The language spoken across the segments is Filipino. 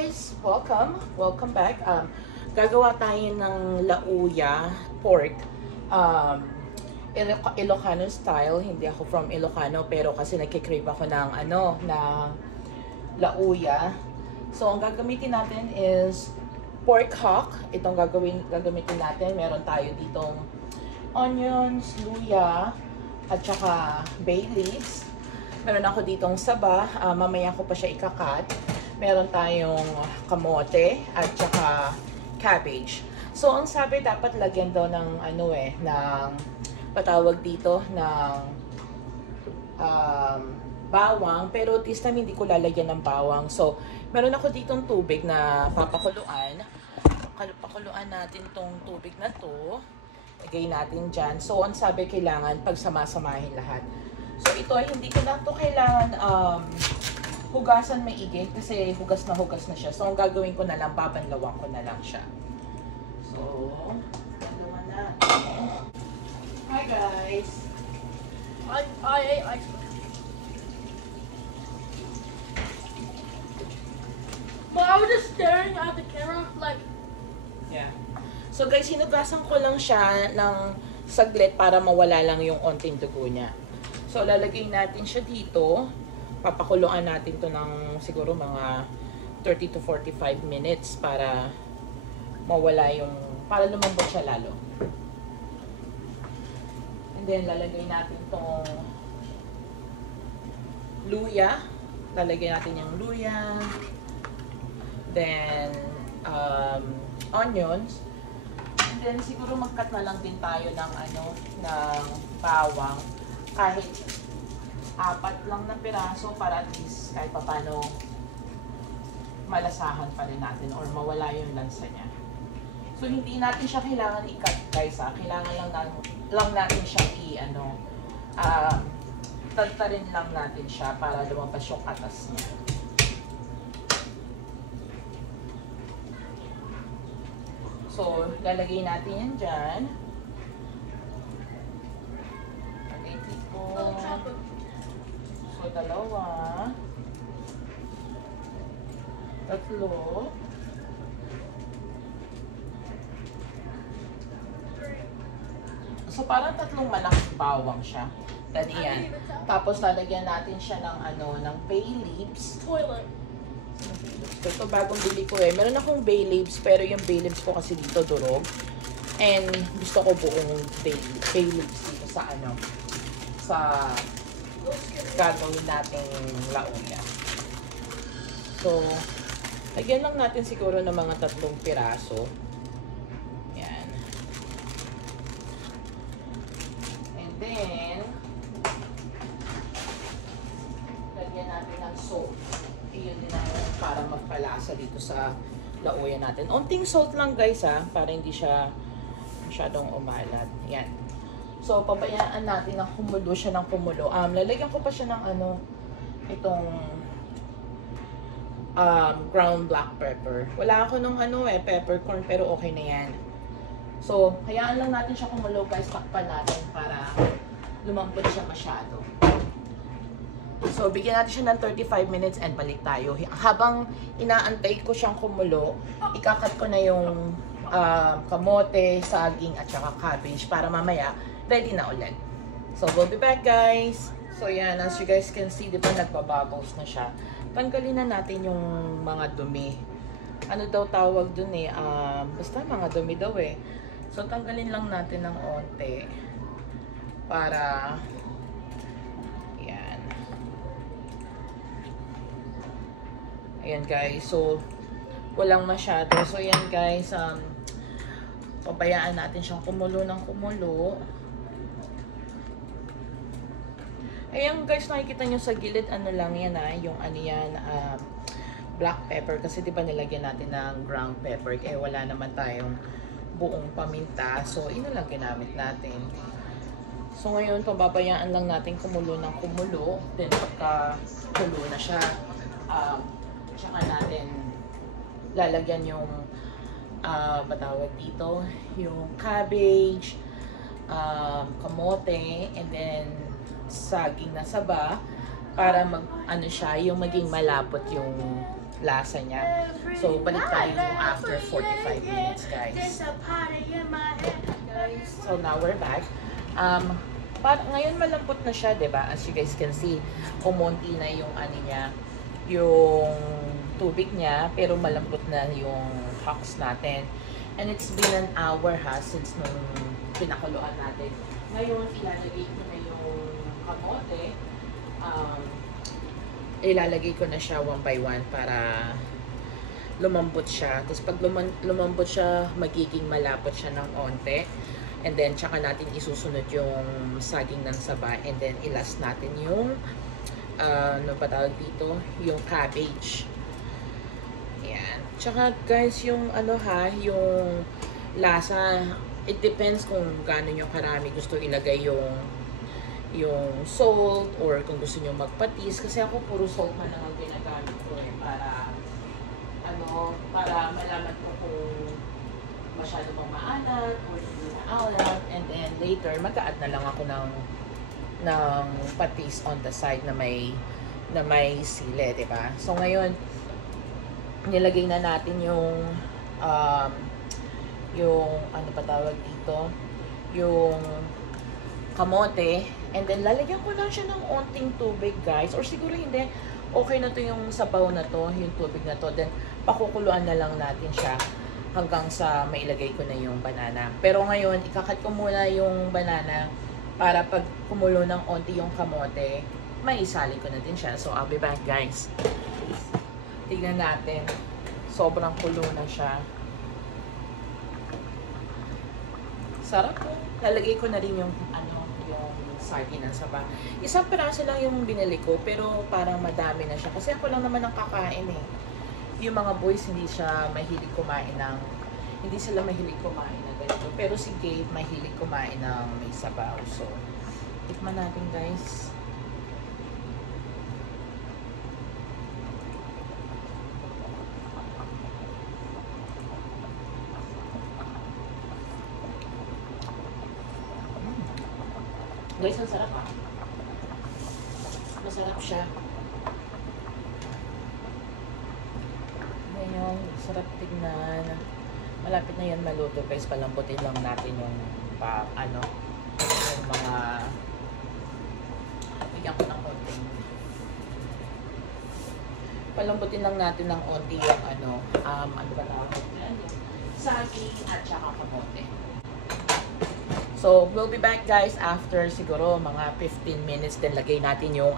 guys! Welcome back. Gagawa tayo ng lauya pork. Ilocano style. Hindi ako from Ilocano pero kasi nagkikrave ako ng na lauya. So ang gagamitin natin is pork hock. Itong gagamitin natin. Meron tayo ditong onions, luya, at saka bay leaves. Meron ako ditong saba, mamaya ko pa siya ikakat. Meron tayong kamote at saka cabbage. So ang sabi dapat lagyan daw ng ng patawag dito ng bawang, pero this time hindi ko lalagyan ng bawang. So meron ako ditong tubig na papakuluan. Pakuluan natin tong tubig na to. Lagay natin dyan. So ang sabi kailangan pagsamasamahin lahat. So ito ay hindi ko na ito kailangan hugasan maigi kasi hugas na siya. So ang gagawin ko na lang, babanlawan ko na lang siya. So, banlawan na. Hi guys! I ate ice cream. But I was just staring at the camera like... Yeah. So guys, hinugasan ko lang siya ng saglit para mawala lang yung onting dugo niya. So, lalagay natin siya dito. Papakuluan natin to ng siguro mga 30 to 45 minutes para mawala yung, para lumambot siya lalo. And then, lalagay natin tong luya. Lalagay natin yung luya. Then, onions. And then, siguro mag-cut na lang din tayo ng ng bawang. Kahit 4 lang na piraso para at least kahit papano malasahan pa rin natin or mawala yung lansa niya. So hindi natin siya kailangan i-cut guys kailangan lang natin siya taltarin lang natin siya para lumabas yung katas niya. So lalagay natin yan dyan. So, 2, 3, 4. So, parang 3 malaking bawang siya. Then, yan. Tapos, lalagyan natin siya ng bay leaves. Toilet. So, ito bagong bili ko eh. Meron akong bay leaves, pero yung bay leaves ko kasi dito durog. And, gusto ko buong bay leaves dito sa sa gagawin nating lauya. So, lagyan lang natin siguro ng mga 3 piraso. Yan. And then, lagyan natin ng salt. Iyon din natin para magpalasa dito sa lauya natin. Unting salt lang guys para hindi siya masyadong umalat. Yan. So, pabayaan natin na kumulo siya ng kumulo. Lalagyan ko pa siya ng itong ground black pepper. Wala ako nung peppercorn, pero okay na yan. So, hayaan lang natin siya kumulo guys. Takpan natin para lumambot siya masyado. So, bigyan natin siya ng 35 minutes and balik tayo. Habang inaantay ko siyang kumulo, ikakat ko na yung kamote, saging, at saka cabbage para mamaya ready na ulit. So, we'll be back guys. So, yan. As you guys can see, di ba nagbabubbles na siya. Tanggalin na natin yung mga dumi. Ano daw tawag dun eh? Basta mga dumi daw eh. So, tanggalin lang natin ng onte. Para yan. Ayan guys. So, walang masyado. So, yan guys. Pabayaan natin siyang kumulo ng kumulo. Ayan guys, nakikita nyo sa gilid, lang yan yung black pepper. Kasi diba nilagyan natin ng ground pepper. Eh wala naman tayong buong paminta. So, ino lang ginamit natin. So, ngayon, pababayaan lang natin kumulo ng kumulo. Then, pagka kulo na siya, tsaka natin lalagyan yung patawag dito, yung cabbage, kamote, and then saging na saba para yung maging malapot yung lasa niya. So, balik tayo after 45 minutes, guys. So, now we're back. Ngayon malambot na siya, diba? As you guys can see, umunti na yung ano niya, yung tubig niya, pero malambot na yung hocks natin. And it's been an hour since nung pinakuluan natin. Ngayon, ilalagay ko na yung kamote. Ilalagay ko na siya one by one para lumambot siya. Tapos pag lumambot siya, magiging malapot siya ng onte. And then, tsaka natin isusunod yung saging ng saba. And then, ilas natin yung, ano pa tawag dito? Yung cabbage. Ayan. Tsaka, guys, yung ano yung lasa, it depends kung gaano nyo karami gusto ilagay yung salt or kung gusto nyo magpatis. Kasi ako, puro salt man lang ang ginagamit ko para, para malaman ko kung masyado pang maalat or hindi na alat, and then later mag-a-add na lang ako ng patis on the side na may sile, diba? So ngayon nilagay na natin yung ano pa tawag dito, yung kamote, and then lalagyan ko lang siya ng onting tubig, guys, or siguro hindi, okay na to yung sabaw na to, yung tubig na to, then pakukuluan na lang natin siya hanggang sa mailagay ko na yung banana. Pero ngayon, ikakat ko muna yung banana para pag kumulo ng onti yung kamote, maisali ko na din siya. So, I'll be back, guys. Tignan natin. Sobrang kulo na siya. Sarap po. Lalagay ko na rin yung, yung saging ng saba. Isang piraso lang yung binili ko, pero parang madami na siya. Kasi ako lang naman ang kakain eh. Yung mga boys, hindi sila mahilig kumain ng ganito. Pero si Gabe, mahilig kumain ng may sabaw. So, tikman natin, guys. Guys, ang sarap ah. Masarap siya. Ngayon, sarap tignan. Malapit na yan maluto, guys. Palambutin lang natin yung yung mga bigyan ko ng konting. Palambutin lang natin ng konti yung ano ba tawag? Saging at saka kamote. So, we'll be back, guys, after siguro mga 15 minutes. Then, lagay natin yung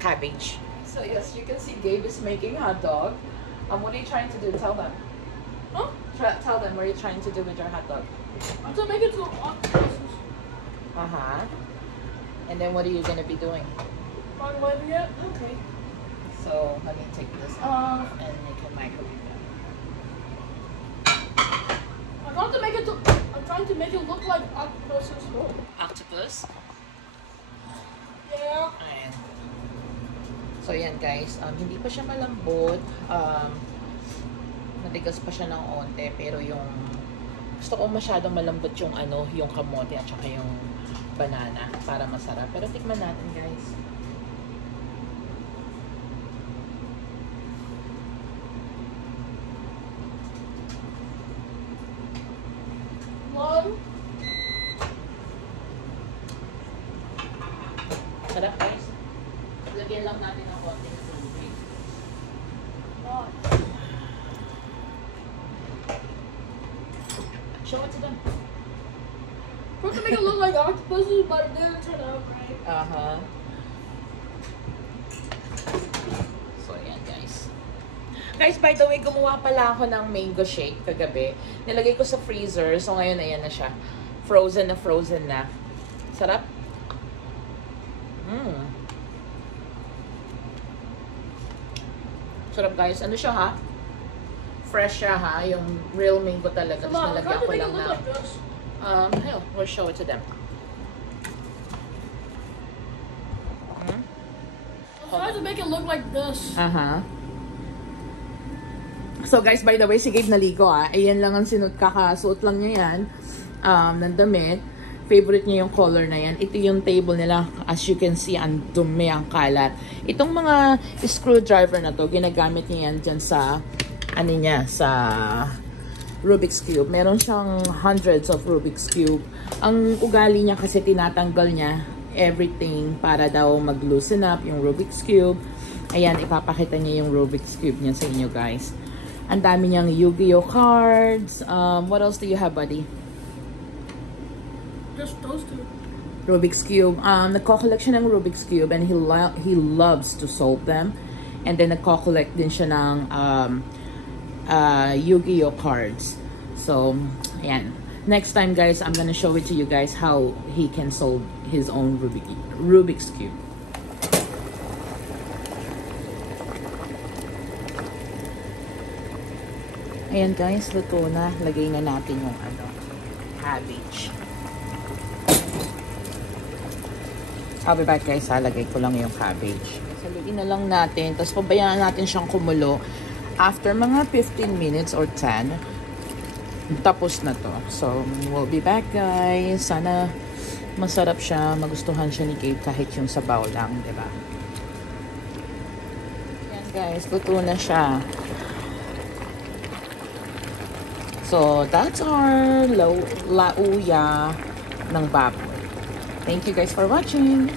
cabbage. So, yes, you can see Gabe is making hot dog. What are you trying to do? Tell them. Huh? Tell them what you're trying to do with your hot dog. I'm to make it to octopuses. And then what are you gonna be doing? Microwaving it. Okay. So let me take this off, and you can microwave it. I'm trying to make it look like octopuses. Oh, octopus. Yeah. Ayan. So yan, guys, hindi pa siya malambot, matigas pa siya ng onte, pero yung gusto ko masyadong malambot yung yung kamote at saka yung banana para masarap. Pero tikman natin, guys. Sarap, guys. Lagyan lang natin ng konti na tubig. Show it to them. Supposed to make it look like octopuses, but it didn't turn out right. So, ayan, guys. Guys, by the way, gumawa pala ako ng mango shake kagabi. Nilagay ko sa freezer. So, ngayon, ayan na siya. Frozen na. Sarap. Sarap, guys. Ano siya, ha? Fresh siya, ha? Yung real mango talaga. Tapos nalagyan ko lang na. Hell, we'll show it to them. I'm trying to make it look like this. So, guys, by the way, si Gabe naligo, Ayan lang ang kakasuot lang niya yan. Ng damit. favorite niya yung color na yan. Ito yung table nila. As you can see, ang dumi, ang kalat. Itong mga screwdriver na to, ginagamit niya yan dyan sa, ano niya, sa Rubik's Cube. Meron siyang hundreds of Rubik's Cube. Ang ugali niya kasi tinatanggal niya everything para daw mag-loosen up yung Rubik's Cube. Ayan, ipapakita niya yung Rubik's Cube niya sa inyo, guys. Ang dami niyang Yu-Gi-Oh cards. What else do you have, buddy? Just those two. Rubik's Cube. Nagko-collect siya ng Rubik's Cube and he loves to solve them. And then nagko-collect din siya ng Yu-Gi-Oh cards. So, ayan. Next time, guys, I'm gonna show it to you guys how he can solve his own Rubik's Cube. Ayan, guys, luto na. Lagay na natin yung cabbage. I'll be back, guys. Lagay ko lang yung cabbage. Saluin na lang natin. Tapos pabayaan natin siyang kumulo. After mga 15 minutes or 10, tapos na to. So, we'll be back, guys. Sana masarap siya. Magustuhan siya ni Gabe kahit yung sabaw lang, diba? Ayan, guys. Luto na siya. So, that's our lauya ng baboy. Thank you guys for watching.